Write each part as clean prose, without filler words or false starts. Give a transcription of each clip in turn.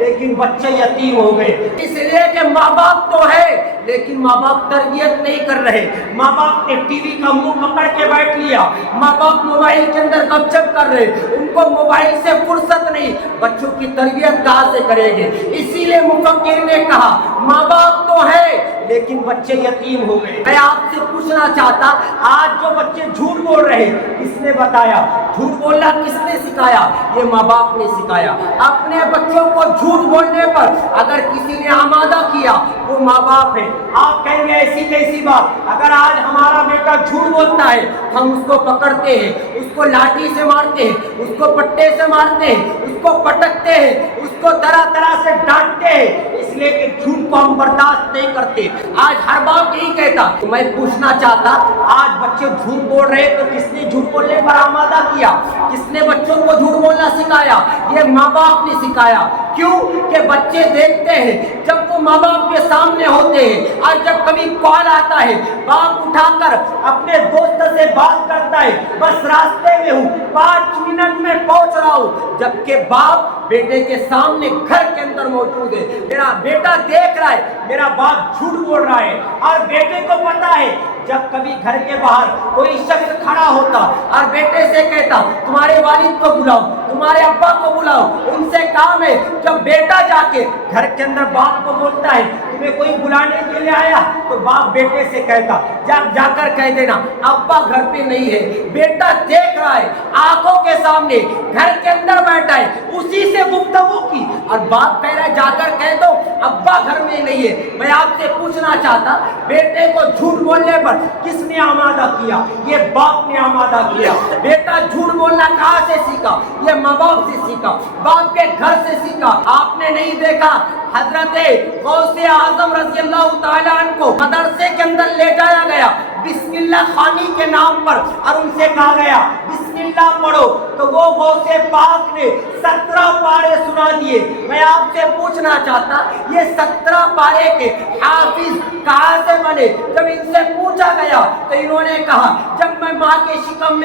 لیکن بچے یتیم ہو گئے، اس لیے کہ ماں باپ تو ہے لیکن ماں باپ تربیت نہیں کر رہے۔ ماں باپ نے ٹی وی کا منہ پکڑ کے بیٹھ لیا، ماں باپ موبائل کے اندر گپ شپ کر رہے، ان کو موبائل سے فرصت نہیں، بچوں کی تربیت کہاں سے کریں گے؟ اسی لیے مفکر نے کہا ماں باپ تو ہے لیکن بچے یتیم ہو گئے۔ میں آپ سے پوچھنا چاہتا، آج جو بچے جھوٹ بول رہے کس نے بتایا؟ جھوٹ بولنا کس نے سکھایا؟ یہ ماں باپ نے سکھایا۔ اپنے بچوں کو جھوٹ بولنے پر اگر کسی نے آمادہ کیا وہ ماں باپ ہے۔ آپ کہیں گے ایسی کیسی بات؟ اگر آج ہمارا بیٹا جھوٹ بولتا ہے ہم اس کو پکڑتے ہیں، اس کو لاٹھی سے مارتے ہیں، اس کو پٹے سے مارتے ہیں، اس کو پٹکتے ہیں، اس کو طرح طرح سے ڈانٹتے ہیں، اس لیے کہ جھوٹ کو ہم برداشت نہیں کرتے۔ آج ہر باپ یہی کہتا۔ تو میں پوچھنا چاہتا، آج بچے جھوٹ بول رہے تو کس نے جھوٹ بولنے پر آمادہ کیا؟ کس نے بچوں کو جھوٹ بولنا سکھایا؟ یہ ماں باپ نے سکھایا۔ کیوں کہ بچے دیکھتے ہیں جب وہ ماں باپ کے سامنے ہوتے ہیں، اور جب کبھی کال آتا ہے باپ اٹھا کر اپنے دوست سے بات کرتا ہے، بس راستے میں ہوں 5 منٹ میں پہنچ رہا ہوں، جبکہ باپ بیٹے کے سامنے گھر کے اندر موجود ہے، میرا بیٹا دیکھ رہا ہے میرا باپ جھوٹ بول رہا ہے، اور بیٹے کو پتا ہے جب کبھی گھر کے باہر کوئی شخص کھڑا ہوتا اور بیٹے سے کہتا تمہارے والد کو بلاؤ، تمہارے ابا کو بلاؤ، ان سے کام ہے، جب بیٹا جا کے گھر کے اندر باپ کو بولتا ہے تمہیں کوئی بلانے کے لیے آیا، تو باپ بیٹے سے کہتا جا کر کہہ دینا ابا گھر پہ نہیں ہے۔ بیٹا دیکھ رہا ہے آنکھوں کے سامنے گھر کے اندر بیٹھا ہے، اسی سے گفتگو کی، اور باپ کہہ رہا ہے جا کر کہہ دو ابا گھر میں نہیں ہے۔ میں آپ سے پوچھنا چاہتا، بیٹے کو جھوٹ بولنے پر کس نے آمادہ کیا؟ یہ باپ نے آمادہ کیا۔ بیٹا جھوٹ بولنا کہاں سے سیکھا؟ یہ ماں باپ سے سیکھا، باپ کے گھر سے سیکھا۔ آپ نے نہیں دیکھا حضرت غوث اعظم رضی اللہ تعالیٰ عنہ کو مدرسے کے اندر لے جایا گیا بسم اللہ خوانی کے نام پر، اور ان سے کہا گیا بسم اللہ پڑھو، تو وہ غوث پاک نے 17 پارے سنا دیے۔ میں آپ سے پوچھنا چاہتا، یہ 17 پارے کے حافظ کہاں سے بنے؟ جب ان سے پوچھا گیا تو انہوں نے کہا جب میں ماں کے شکم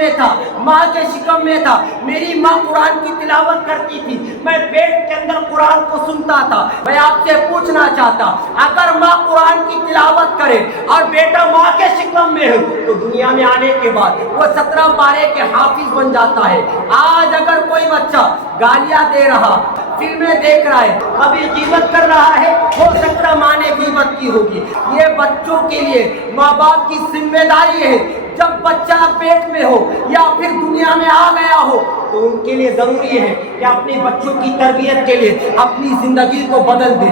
میں تھا میری ماں قرآن کی تلاوت کرتی تھی، میں پیٹ کے اندر قرآن کو سنتا تھا۔ میں آپ سے پوچھنا چاہتا، اگر ماں قرآن کی تلاوت کرے اور بیٹا ماں کے شکم میں ہو تو دنیا میں آنے کے بعد وہ 17 پارے کے حافظ بن جاتا ہے۔ آج اگر کوئی بچہ گالیاں دے رہا، فلمیں دیکھ رہا ہے، کبھی غیبت کر رہا ہے، ہو سکتا ماں نے غیبت کی ہوگی۔ یہ بچوں کے لیے ماں باپ کی ذمہ داری ہے، جب بچہ پیٹ میں ہو یا پھر دنیا میں آ گیا ہو تو ان کے لیے ضروری ہے کہ اپنے بچوں کی تربیت کے لیے اپنی زندگی کو بدل دے۔